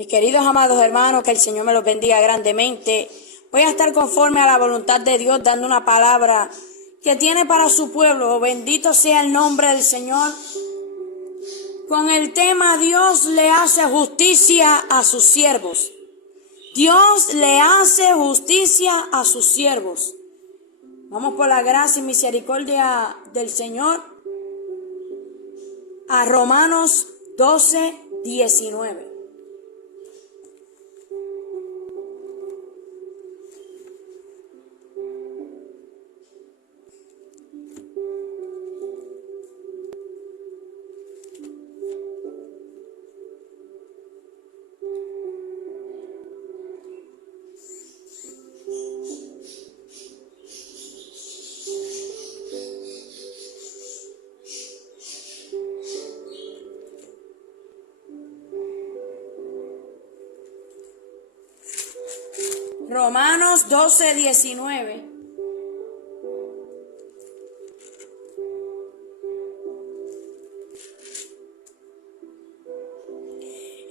Mis queridos amados hermanos, que el Señor me los bendiga grandemente. Voy a estar conforme a la voluntad de Dios, dando una palabra que tiene para su pueblo. Bendito sea el nombre del Señor. Con el tema Dios le hace justicia a sus siervos. Dios le hace justicia a sus siervos. Vamos por la gracia y misericordia del Señor a Romanos 12:19. Romanos 12:19.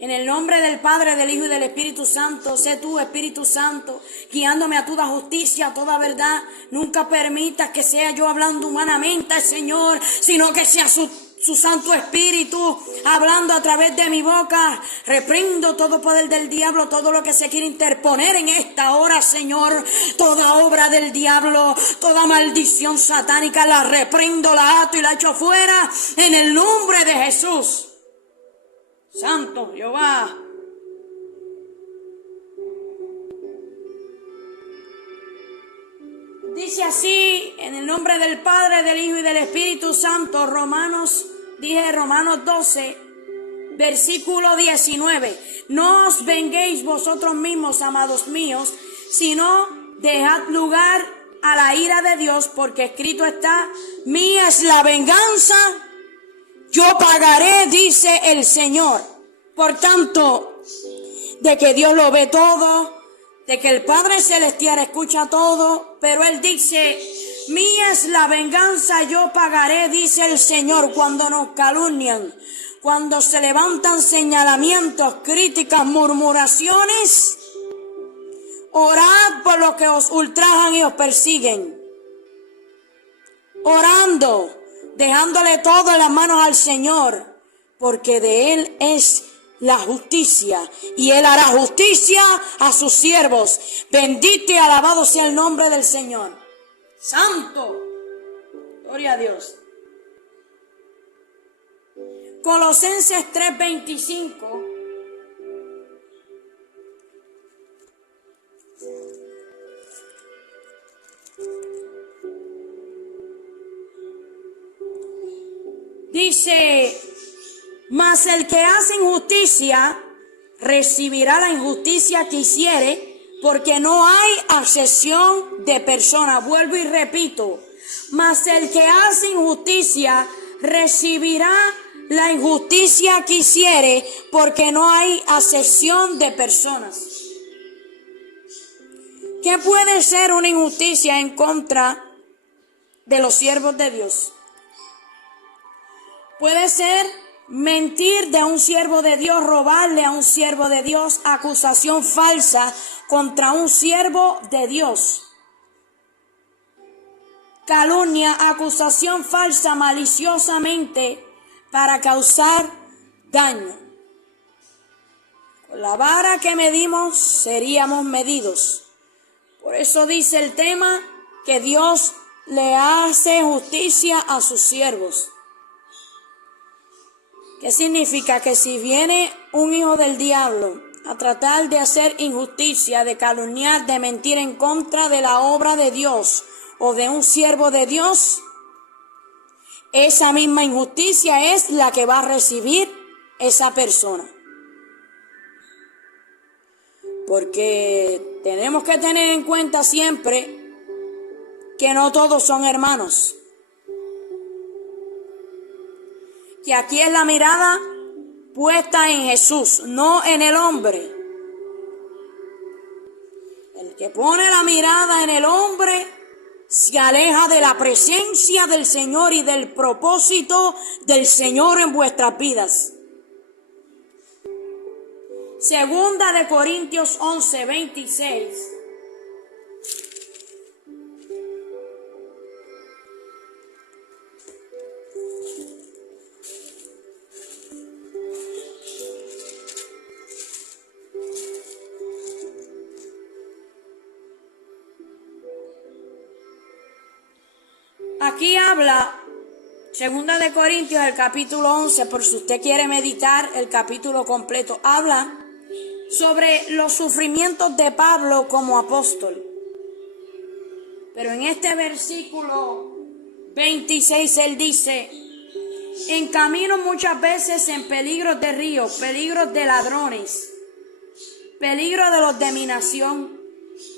En el nombre del Padre, del Hijo y del Espíritu Santo, sé tú, Espíritu Santo, guiándome a toda justicia, a toda verdad. Nunca permitas que sea yo hablando humanamente, Señor, sino que sea su Santo Espíritu hablando a través de mi boca. Reprendo todo poder del diablo, todo lo que se quiere interponer en esta hora, Señor. Toda obra del diablo, toda maldición satánica, la reprendo, la ato y la echo fuera en el nombre de Jesús. Santo Jehová. Dice así, en el nombre del Padre, del Hijo y del Espíritu Santo, Romanos 12, versículo 19. No os venguéis vosotros mismos, amados míos, sino dejad lugar a la ira de Dios, porque escrito está: mía es la venganza, yo pagaré, dice el Señor. Por tanto, de que Dios lo ve todo, de que el Padre Celestial escucha todo, pero Él dice: mía es la venganza, yo pagaré, dice el Señor. Cuando nos calumnian, cuando se levantan señalamientos, críticas, murmuraciones, orad por los que os ultrajan y os persiguen. Orando, dejándole todo en las manos al Señor, porque de Él es la justicia, y Él hará justicia a sus siervos. Bendito y alabado sea el nombre del Señor. Santo, gloria a Dios. Colosenses 3:25. Dice: mas el que hace injusticia recibirá la injusticia que hiciere, porque no hay acepción de persona. Vuelvo y repito: mas el que hace injusticia recibirá la injusticia que hiciere, porque no hay acepción de personas. ¿Qué puede ser una injusticia en contra de los siervos de Dios? Puede ser mentir de un siervo de Dios, robarle a un siervo de Dios, acusación falsa contra un siervo de Dios. Calumnia, acusación falsa maliciosamente para causar daño. Con la vara que medimos seríamos medidos. Por eso dice el tema que Dios le hace justicia a sus siervos. ¿Qué significa? Que si viene un hijo del diablo a tratar de hacer injusticia, de calumniar, de mentir en contra de la obra de Dios o de un siervo de Dios, esa misma injusticia es la que va a recibir esa persona. Porque tenemos que tener en cuenta siempre que no todos son hermanos. Que aquí es la mirada puesta en Jesús, no en el hombre. El que pone la mirada en el hombre se aleja de la presencia del Señor y del propósito del Señor en vuestras vidas. Segunda de Corintios 11, 26. Aquí habla, segunda de Corintios, el capítulo 11, por si usted quiere meditar el capítulo completo, habla sobre los sufrimientos de Pablo como apóstol. Pero en este versículo 26 él dice: en camino muchas veces en peligros de río, peligros de ladrones, peligro de los de mi nación,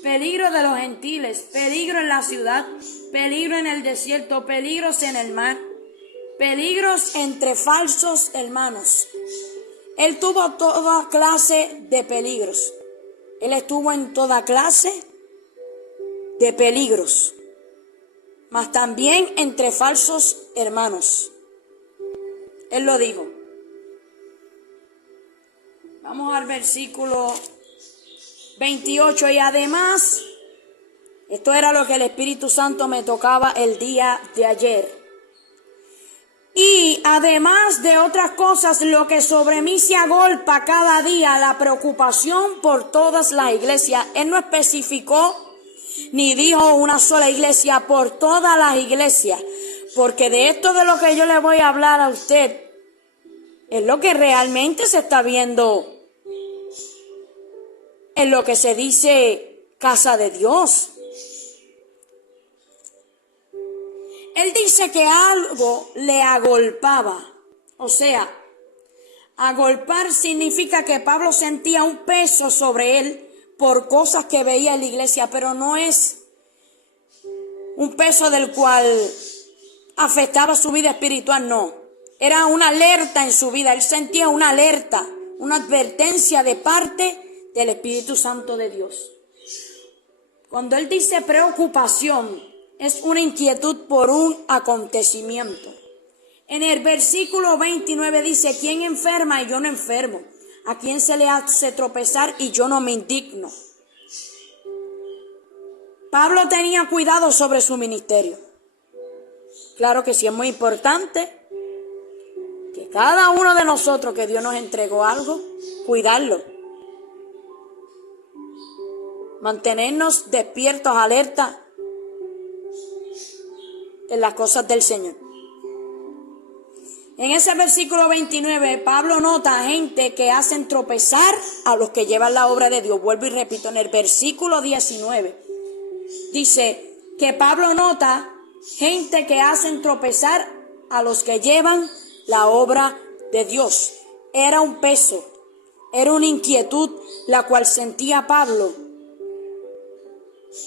peligro de los gentiles, peligro en la ciudad, peligro en el desierto, peligros en el mar, peligros entre falsos hermanos. Él tuvo toda clase de peligros. Él estuvo en toda clase de peligros, mas también entre falsos hermanos. Él lo dijo. Vamos al versículo 28. Y además, esto era lo que el Espíritu Santo me tocaba el día de ayer. Y además de otras cosas, lo que sobre mí se agolpa cada día, la preocupación por todas las iglesias. Él no especificó ni dijo una sola iglesia, por todas las iglesias. Porque de esto de lo que yo le voy a hablar a usted, es lo que realmente se está viendo en lo que se dice casa de Dios. Él dice que algo le agolpaba. O sea, agolpar significa que Pablo sentía un peso sobre él por cosas que veía en la iglesia, pero no es un peso del cual afectaba su vida espiritual, no. Era una alerta en su vida. Él sentía una alerta, una advertencia de parte del Espíritu Santo de Dios. Cuando él dice preocupación, es una inquietud por un acontecimiento. En el versículo 29 dice: ¿quién enferma y yo no enfermo? ¿A quién se le hace tropezar y yo no me indigno? Pablo tenía cuidado sobre su ministerio. Claro que sí, es muy importante que cada uno de nosotros que Dios nos entregó algo, cuidarlo. Mantenernos despiertos, alertas en las cosas del Señor. En ese versículo 29, Pablo nota a gente que hacen tropezar a los que llevan la obra de Dios. Vuelvo y repito, en el versículo 19, dice que Pablo nota gente que hacen tropezar a los que llevan la obra de Dios. Era un peso, era una inquietud la cual sentía Pablo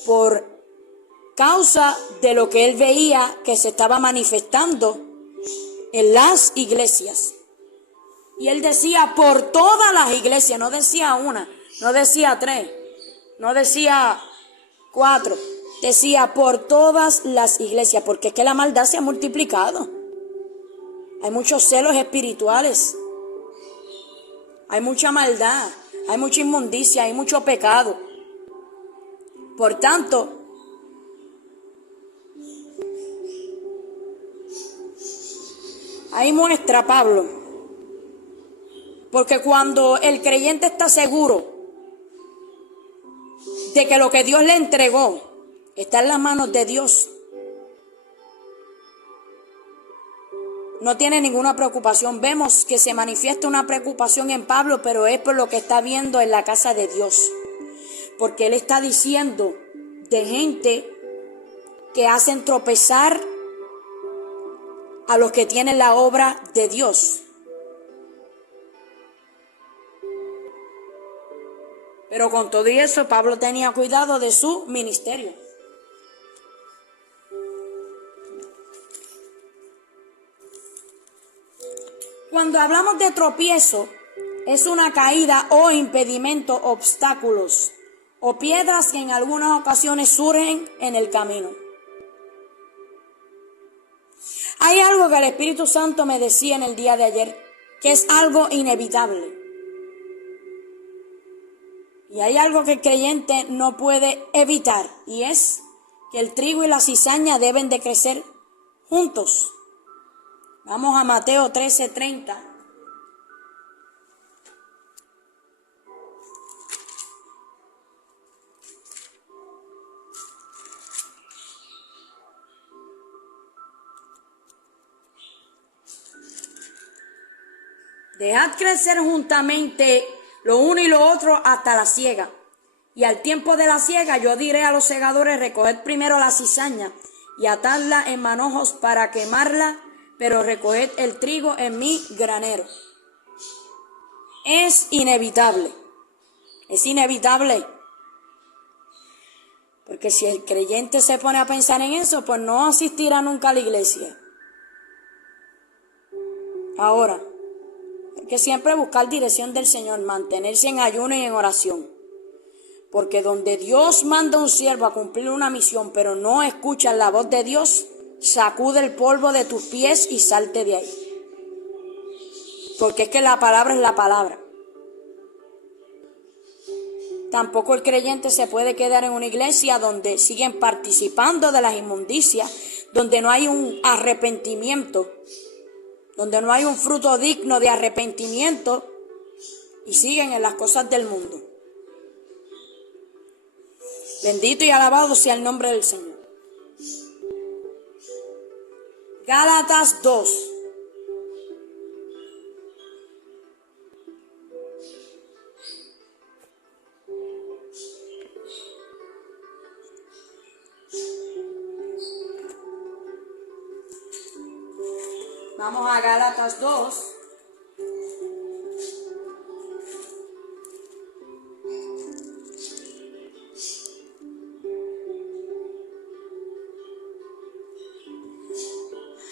por causa de lo que él veía que se estaba manifestando en las iglesias. Y él decía por todas las iglesias, no decía una, no decía tres, no decía cuatro, decía por todas las iglesias, porque es que la maldad se ha multiplicado. Hay muchos celos espirituales, hay mucha maldad, hay mucha inmundicia, hay mucho pecado. Por tanto, ahí muestra Pablo, porque cuando el creyente está seguro de que lo que Dios le entregó está en las manos de Dios, no tiene ninguna preocupación. Vemos que se manifiesta una preocupación en Pablo, pero es por lo que está viendo en la casa de Dios, porque él está diciendo de gente que hacen tropezar a los que tienen la obra de Dios. Pero con todo eso, Pablo tenía cuidado de su ministerio. Cuando hablamos de tropiezo, es una caída o impedimento, obstáculos o piedras que en algunas ocasiones surgen en el camino. Hay algo que el Espíritu Santo me decía en el día de ayer, que es algo inevitable. Y hay algo que el creyente no puede evitar, y es que el trigo y la cizaña deben de crecer juntos. Vamos a Mateo 13:30. Dejad crecer juntamente lo uno y lo otro hasta la siega. Y al tiempo de la siega yo diré a los segadores, recoged primero la cizaña y atadla en manojos para quemarla, pero recoged el trigo en mi granero. Es inevitable. Porque si el creyente se pone a pensar en eso, pues no asistirá nunca a la iglesia. Ahora, hay que siempre buscar dirección del Señor, mantenerse en ayuno y en oración. Porque donde Dios manda a un siervo a cumplir una misión, pero no escuchas la voz de Dios, sacude el polvo de tus pies y salte de ahí. Porque es que la palabra es la palabra. Tampoco el creyente se puede quedar en una iglesia donde siguen participando de las inmundicias, donde no hay un arrepentimiento, donde no hay un fruto digno de arrepentimiento y siguen en las cosas del mundo. Bendito y alabado sea el nombre del Señor. Gálatas 2. Vamos a Gálatas 2.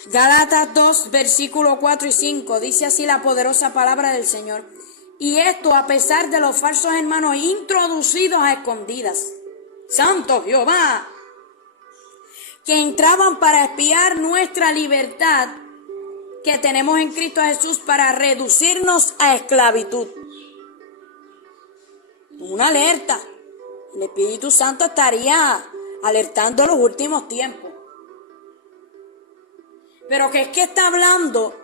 Gálatas 2, versículo 4 y 5, dice así la poderosa palabra del Señor. Y esto a pesar de los falsos hermanos introducidos a escondidas, Santo Jehová, que entraban para espiar nuestra libertad que tenemos en Cristo Jesús para reducirnos a esclavitud. Una alerta. El Espíritu Santo estaría alertando los últimos tiempos. Pero que es que está hablando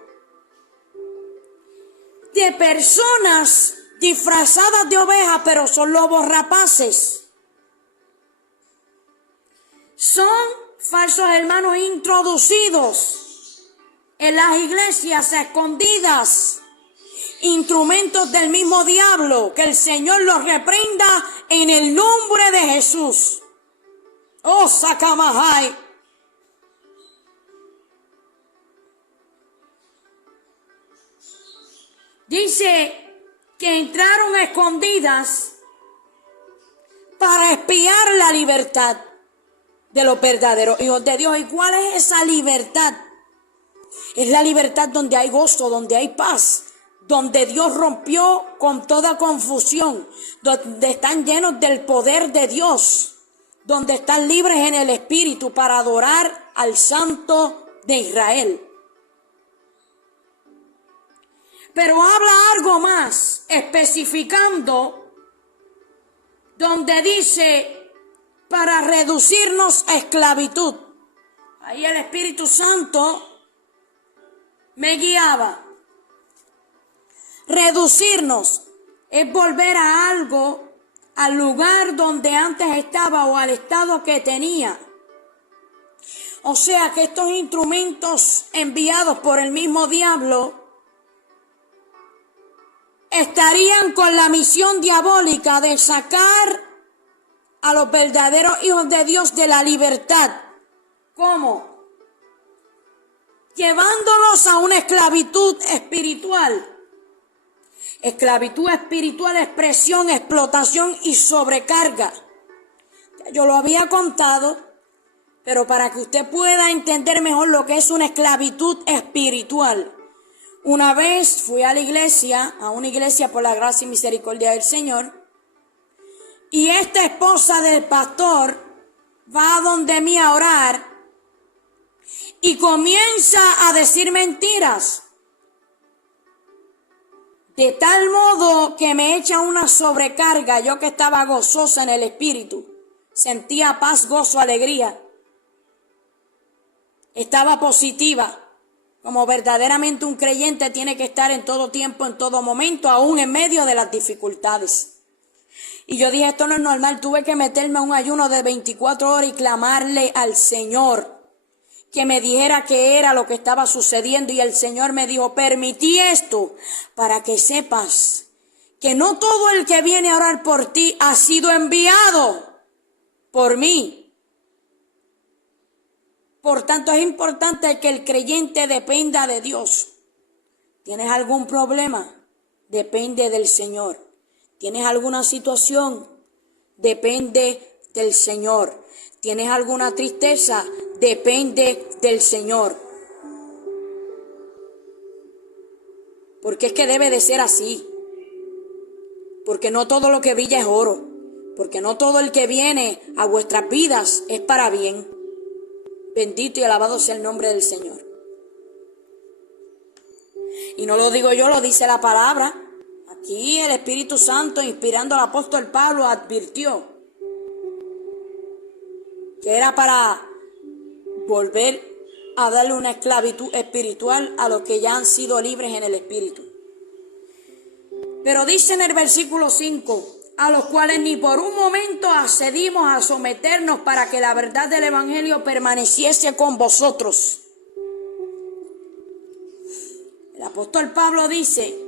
de personas disfrazadas de ovejas, pero son lobos rapaces. Son falsos hermanos introducidos en las iglesias a escondidas, instrumentos del mismo diablo. Que el Señor los reprenda en el nombre de Jesús. Oh, Sakamahai. Dice que entraron a escondidas para espiar la libertad de los verdaderos hijos de Dios. ¿Y cuál es esa libertad? Es la libertad donde hay gozo, donde hay paz, donde Dios rompió con toda confusión, donde están llenos del poder de Dios, donde están libres en el Espíritu para adorar al Santo de Israel. Pero habla algo más, especificando, donde dice, para reducirnos a esclavitud. Ahí el Espíritu Santo me guiaba. Reducirnos es volver a algo, al lugar donde antes estaba o al estado que tenía. O sea que estos instrumentos enviados por el mismo diablo estarían con la misión diabólica de sacar a los verdaderos hijos de Dios de la libertad. ¿Cómo? Llevándolos a una esclavitud espiritual. Esclavitud espiritual es presión, explotación y sobrecarga. Yo lo había contado, pero para que usted pueda entender mejor lo que es una esclavitud espiritual. Una vez fui a la iglesia, a una iglesia por la gracia y misericordia del Señor, y esta esposa del pastor va a donde mí a orar y comienza a decir mentiras. De tal modo que me echa una sobrecarga, yo que estaba gozosa en el espíritu. Sentía paz, gozo, alegría. Estaba positiva, como verdaderamente un creyente tiene que estar en todo tiempo, en todo momento, aún en medio de las dificultades. Y yo dije, esto no es normal, tuve que meterme a un ayuno de 24 horas y clamarle al Señor que me dijera qué era lo que estaba sucediendo. Y el Señor me dijo, permití esto para que sepas que no todo el que viene a orar por ti ha sido enviado por mí. Por tanto, es importante que el creyente dependa de Dios. ¿Tienes algún problema? Depende del Señor. ¿Tienes alguna situación? Depende del Señor. ¿Tienes alguna tristeza? Depende del Señor. Porque es que debe de ser así. Porque no todo lo que brilla es oro. Porque no todo el que viene a vuestras vidas es para bien. Bendito y alabado sea el nombre del Señor. Y no lo digo yo, lo dice la palabra. Aquí el Espíritu Santo, inspirando al apóstol Pablo, advirtió que era para volver a darle una esclavitud espiritual a los que ya han sido libres en el Espíritu. Pero dice en el versículo 5, a los cuales ni por un momento accedimos a someternos para que la verdad del Evangelio permaneciese con vosotros. El apóstol Pablo dice,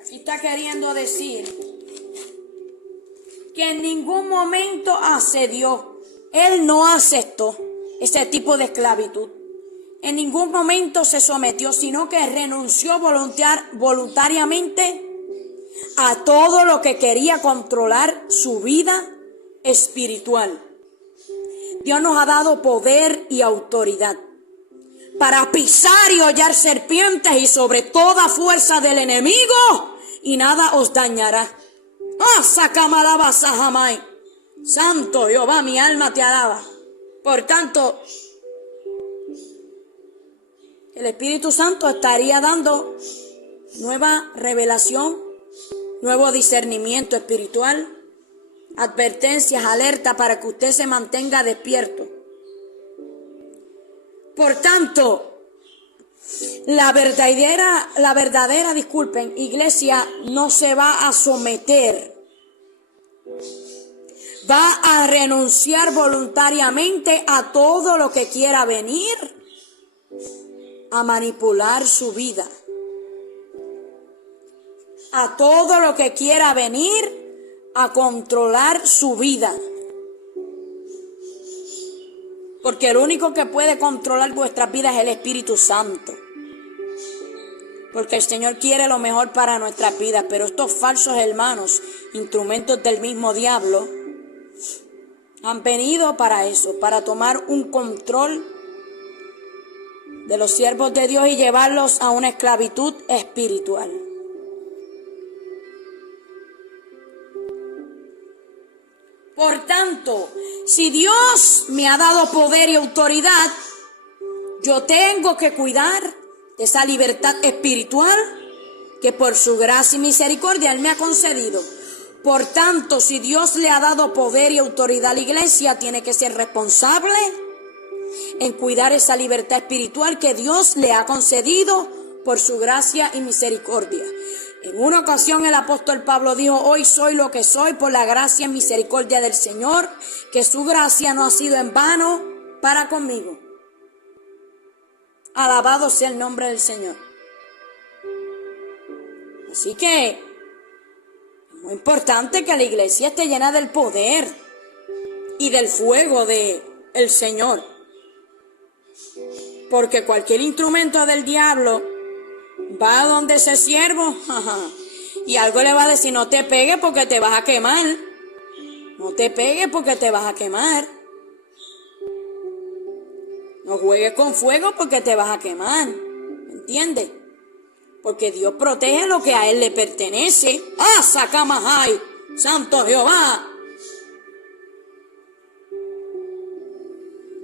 aquí está queriendo decir, que en ningún momento accedió. Él no aceptó ese tipo de esclavitud. En ningún momento se sometió, sino que renunció voluntariamente a todo lo que quería controlar su vida espiritual. Dios nos ha dado poder y autoridad para pisar y hollar serpientes y sobre toda fuerza del enemigo, y nada os dañará. Santo Jehová, mi alma te alaba. Por tanto, el Espíritu Santo estaría dando nueva revelación, nuevo discernimiento espiritual, advertencias, alerta para que usted se mantenga despierto. Por tanto, la verdadera, iglesia no se va a someter, va a renunciar voluntariamente a todo lo que quiera venir a manipular su vida, a todo lo que quiera venir a controlar su vida. Porque el único que puede controlar vuestras vidas es el Espíritu Santo. Porque el Señor quiere lo mejor para nuestras vidas, pero estos falsos hermanos, instrumentos del mismo diablo, han venido para eso, para tomar un control de los siervos de Dios y llevarlos a una esclavitud espiritual. Por tanto, si Dios me ha dado poder y autoridad, yo tengo que cuidar de esa libertad espiritual que por su gracia y misericordia Él me ha concedido. Por tanto, si Dios le ha dado poder y autoridad a la iglesia, tiene que ser responsable en cuidar esa libertad espiritual que Dios le ha concedido por su gracia y misericordia. En una ocasión el apóstol Pablo dijo, hoy soy lo que soy por la gracia y misericordia del Señor, que su gracia no ha sido en vano para conmigo. Alabado sea el nombre del Señor. Así que es muy importante que la iglesia esté llena del poder y del fuego del Señor. Porque cualquier instrumento del diablo va a donde ese siervo y algo le va a decir, no te pegues porque te vas a quemar. No te pegues porque te vas a quemar. No juegues con fuego porque te vas a quemar. ¿Entiendes? Porque Dios protege lo que a Él le pertenece. Sacamajay, Santo Jehová.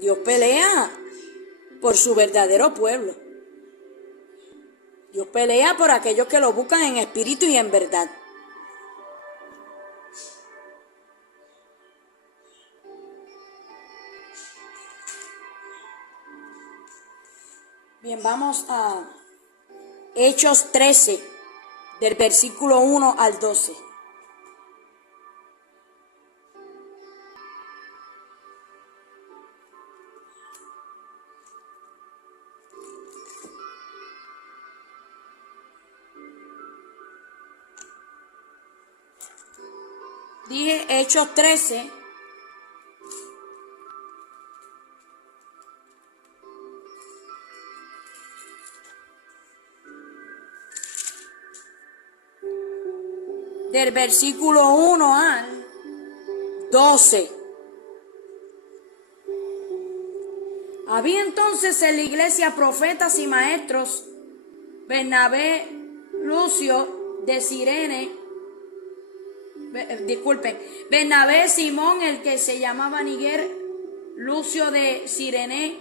Dios pelea por su verdadero pueblo. Dios pelea por aquellos que lo buscan en espíritu y en verdad. Bien, vamos a Hechos 13, del versículo 1 al 12. Dije Hechos 13. Del versículo 1 al 12. Había entonces en la iglesia profetas y maestros: Bernabé, Lucio de Cirene, Bernabé, Simón, el que se llamaba Niger, Lucio de Cirene,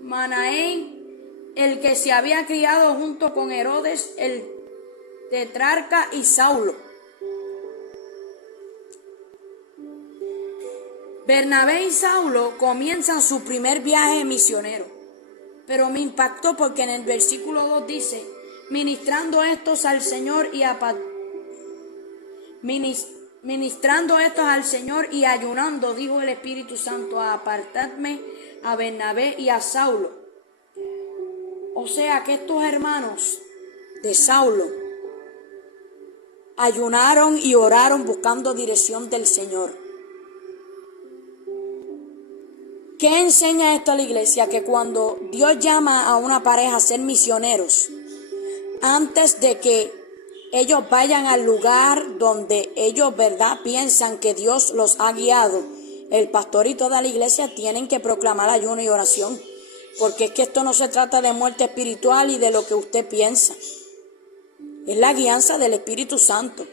Manaén, el que se había criado junto con Herodes el tetrarca, y Saulo. Bernabé y Saulo comienzan su primer viaje misionero, pero me impactó porque en el versículo 2 dice: ministrando estos al Señor y ayunando, dijo el Espíritu Santo: apartadme a Bernabé y a Saulo. O sea que estos hermanos de Saulo ayunaron y oraron buscando dirección del Señor. ¿Qué enseña esto a la iglesia? Que cuando Dios llama a una pareja a ser misioneros, antes de que ellos vayan al lugar donde ellos, ¿verdad?, piensan que Dios los ha guiado, el pastor y toda la iglesia tienen que proclamar ayuno y oración. Porque es que esto no se trata de muerte espiritual y de lo que usted piensa. Es la guianza del Espíritu Santo.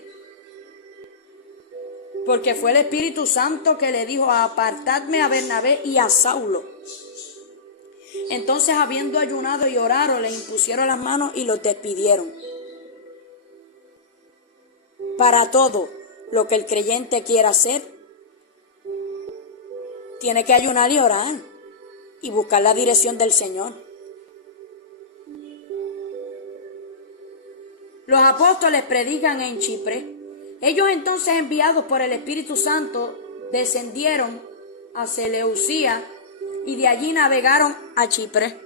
Porque fue el Espíritu Santo que le dijo: apartadme a Bernabé y a Saulo. Entonces, habiendo ayunado y orado, les impusieron las manos y los despidieron. Para todo lo que el creyente quiera hacer, tiene que ayunar y orar y buscar la dirección del Señor. Los apóstoles predican en Chipre. Ellos entonces, enviados por el Espíritu Santo, descendieron a Seleucía y de allí navegaron a Chipre.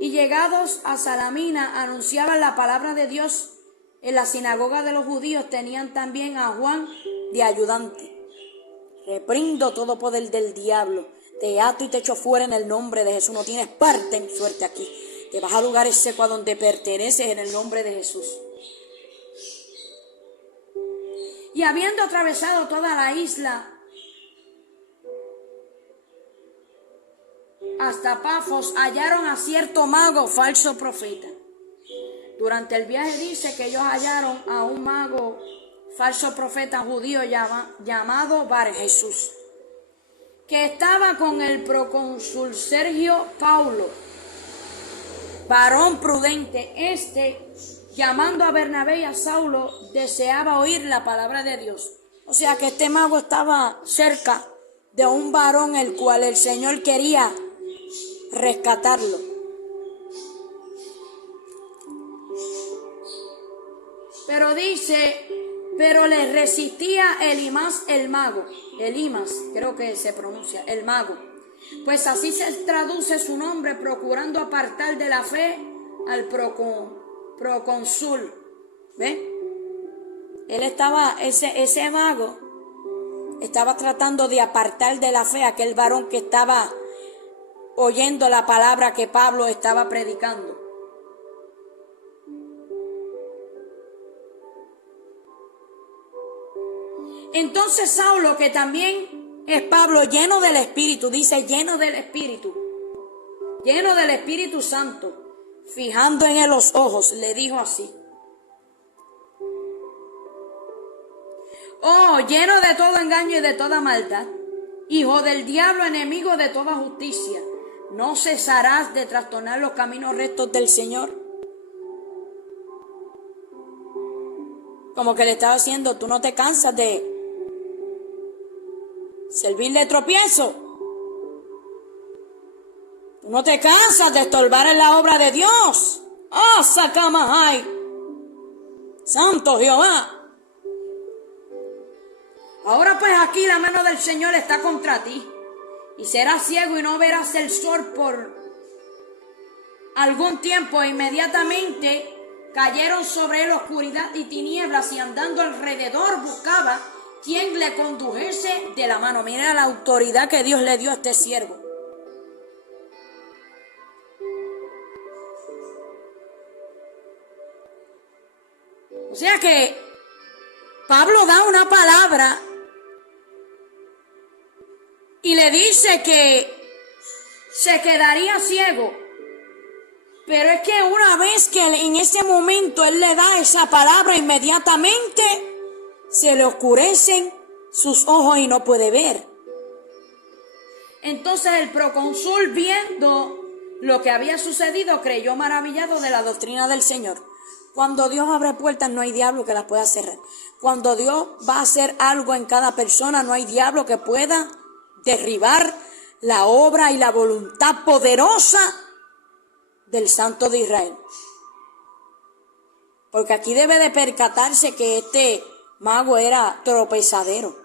Y llegados a Salamina, anunciaban la palabra de Dios. En la sinagoga de los judíos tenían también a Juan de ayudante. Reprendo todo poder del diablo, te ato y te echo fuera en el nombre de Jesús. No tienes parte ni suerte aquí. Te vas a lugares secos a donde perteneces en el nombre de Jesús. Y habiendo atravesado toda la isla hasta Pafos, hallaron a cierto mago, falso profeta. Durante el viaje dice que ellos hallaron a un mago, falso profeta judío llamado Bar Jesús, que estaba con el procónsul Sergio Paulo, varón prudente. Llamando a Bernabé y a Saulo, deseaba oír la palabra de Dios. O sea que este mago estaba cerca de un varón el cual el Señor quería rescatarlo. Pero dice: pero le resistía Elimas el mago. Elimas, creo que se pronuncia, el mago. Pues así se traduce su nombre, procurando apartar de la fe al procónsul. ¿Ve? Él estaba, ese mago estaba tratando de apartar de la fe a aquel varón que estaba oyendo la palabra que Pablo estaba predicando. Entonces Saulo, que también es Pablo, lleno del Espíritu, dice lleno del Espíritu Santo, fijando en él los ojos, le dijo así: oh, lleno de todo engaño y de toda maldad, hijo del diablo, enemigo de toda justicia, ¿no cesarás de trastornar los caminos rectos del Señor? Como que le estaba diciendo, tú no te cansas de servirle de tropiezo. Tú no te cansas de estorbar en la obra de Dios. ¡Ah, Sacamahai! ¡Santo Jehová! Ahora pues aquí la mano del Señor está contra ti. Y serás ciego y no verás el sol por algún tiempo. Inmediatamente cayeron sobre él oscuridad y tinieblas, y andando alrededor buscaba quien le condujese de la mano. Mira la autoridad que Dios le dio a este siervo. O sea que Pablo da una palabra y le dice que se quedaría ciego. Pero es que una vez que en ese momento él le da esa palabra, inmediatamente se le oscurecen sus ojos y no puede ver. Entonces el procónsul, viendo lo que había sucedido, creyó maravillado de la doctrina del Señor. Cuando Dios abre puertas, no hay diablo que las pueda cerrar. Cuando Dios va a hacer algo en cada persona, no hay diablo que pueda derribar la obra y la voluntad poderosa del Santo de Israel. Porque aquí debe de percatarse que este mago era tropezadero.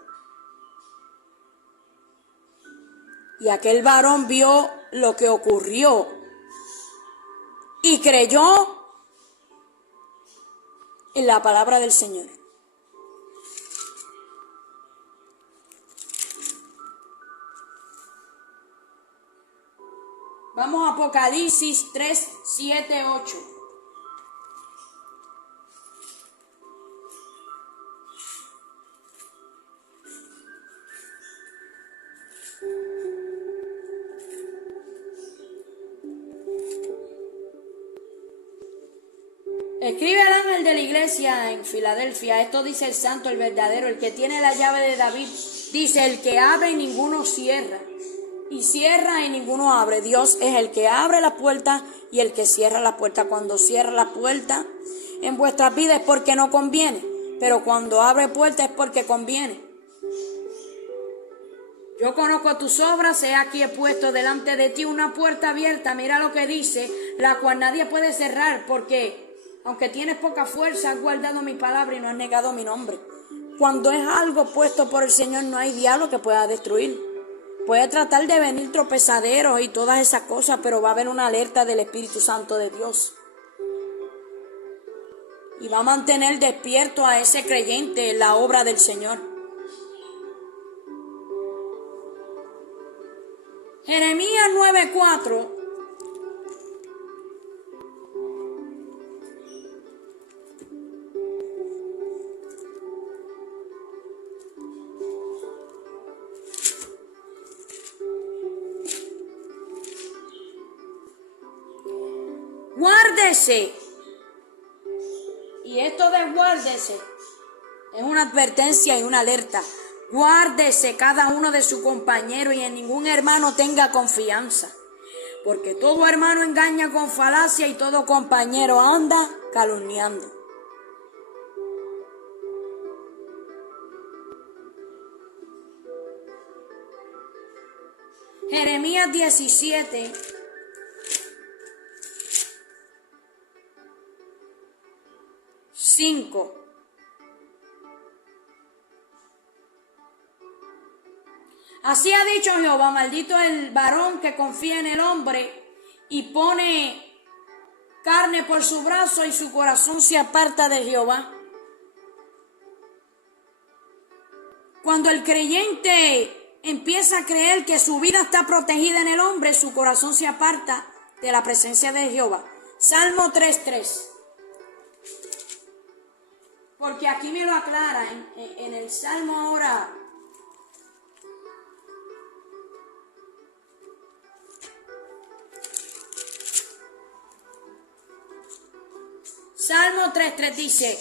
Y aquel varón vio lo que ocurrió y creyó en la palabra del Señor. Vamos a Apocalipsis 3, 7, 8. Escribe al ángel de la iglesia en Filadelfia: esto dice el santo, el verdadero, el que tiene la llave de David. Dice: el que abre y ninguno cierra, y cierra y ninguno abre. Dios es el que abre la puerta y el que cierra la puerta. Cuando cierra la puerta en vuestras vidas es porque no conviene, pero cuando abre puerta es porque conviene. Yo conozco tus obras, he aquí he puesto delante de ti una puerta abierta, mira lo que dice, la cual nadie puede cerrar, porque aunque tienes poca fuerza, has guardado mi palabra y no has negado mi nombre. Cuando es algo puesto por el Señor, no hay diablo que pueda destruir. Puede tratar de venir tropezaderos y todas esas cosas, pero va a haber una alerta del Espíritu Santo de Dios. Y va a mantener despierto a ese creyente en la obra del Señor. Jeremías 9:4. Guárdese. Y esto de guárdese es una advertencia y una alerta. Guárdese cada uno de su compañero y en ningún hermano tenga confianza. Porque todo hermano engaña con falacia y todo compañero anda calumniando. Jeremías 17. Así ha dicho Jehová: maldito el varón que confía en el hombre y pone carne por su brazo y su corazón se aparta de Jehová. Cuando el creyente empieza a creer que su vida está protegida en el hombre, su corazón se aparta de la presencia de Jehová. Salmo 3:3. Porque aquí me lo aclara en el Salmo ahora. Salmo 3:3 dice: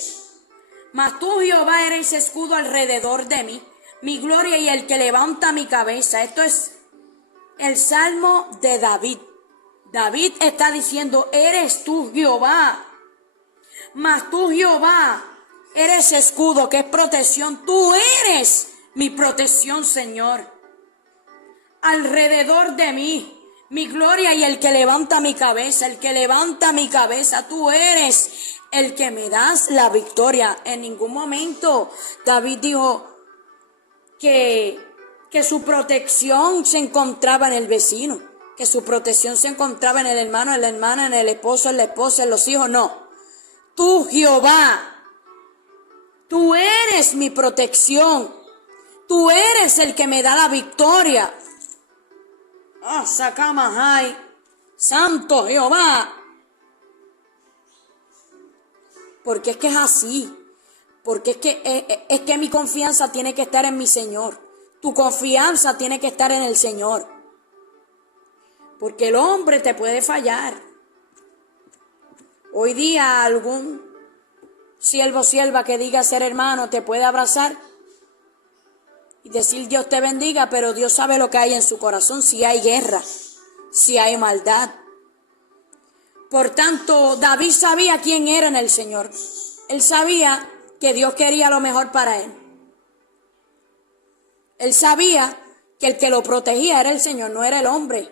mas tú, Jehová, eres escudo alrededor de mí, mi gloria y el que levanta mi cabeza. Esto es el Salmo de David. David está diciendo, eres tú Jehová, mas tú Jehová eres escudo, que es protección. Tú eres mi protección, Señor. Alrededor de mí, mi gloria y el que levanta mi cabeza, el que levanta mi cabeza. Tú eres el que me das la victoria. En ningún momento David dijo que su protección se encontraba en el vecino, que su protección se encontraba en el hermano, en la hermana, en el esposo, en la esposa, en los hijos. No. Tú, Jehová, tú eres mi protección. Tú eres el que me da la victoria. Ah, Sakamahai, Santo Jehová. Porque es que es así. Porque es que mi confianza tiene que estar en mi Señor. Tu confianza tiene que estar en el Señor. Porque el hombre te puede fallar. Hoy día algún siervo o sierva que diga ser hermano te puede abrazar y decir Dios te bendiga, pero Dios sabe lo que hay en su corazón, si hay guerra, si hay maldad. Por tanto, David sabía quién era en el Señor. Él sabía que Dios quería lo mejor para él. Él sabía que el que lo protegía era el Señor, no era el hombre.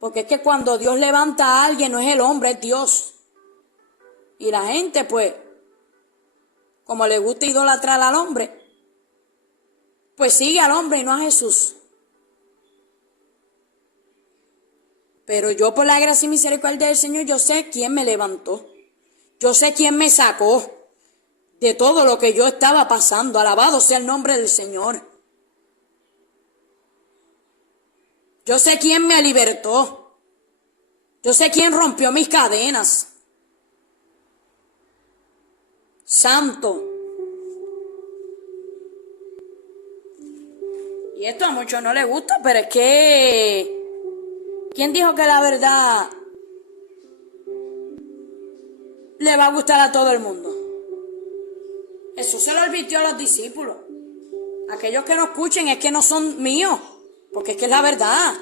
Porque es que cuando Dios levanta a alguien no es el hombre, es Dios. Y la gente, pues, como le gusta idolatrar al hombre, pues sigue al hombre y no a Jesús. Pero yo, por la gracia y misericordia del Señor, yo sé quién me levantó. Yo sé quién me sacó de todo lo que yo estaba pasando. Alabado sea el nombre del Señor. Yo sé quién me libertó. Yo sé quién rompió mis cadenas. Santo. Y esto a muchos no les gusta, pero es que... ¿quién dijo que la verdad le va a gustar a todo el mundo? Jesús se lo advirtió a los discípulos. Aquellos que no escuchen es que no son míos, porque es que es la verdad.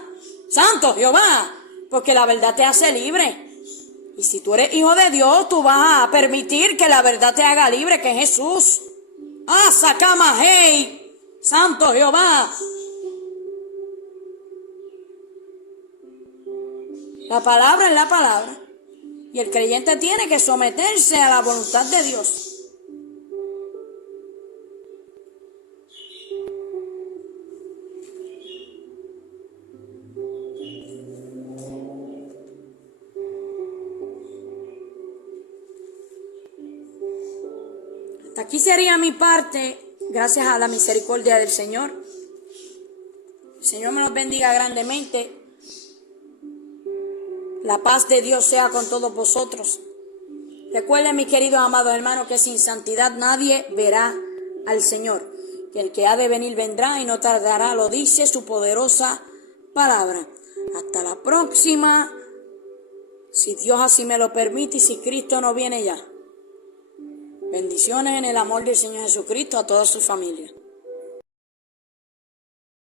Santo Jehová, porque la verdad te hace libre. Y si tú eres hijo de Dios, tú vas a permitir que la verdad te haga libre, que es Jesús. Ah, Sakamahei, Santo Jehová. La palabra es la palabra. Y el creyente tiene que someterse a la voluntad de Dios. Hasta aquí sería mi parte, gracias a la misericordia del Señor. El Señor me los bendiga grandemente. La paz de Dios sea con todos vosotros. Recuerden, mis queridos amados hermanos, que sin santidad nadie verá al Señor. Que el que ha de venir vendrá y no tardará, lo dice su poderosa palabra. Hasta la próxima, si Dios así me lo permite y si Cristo no viene ya. Bendiciones en el amor del Señor Jesucristo a toda su familia.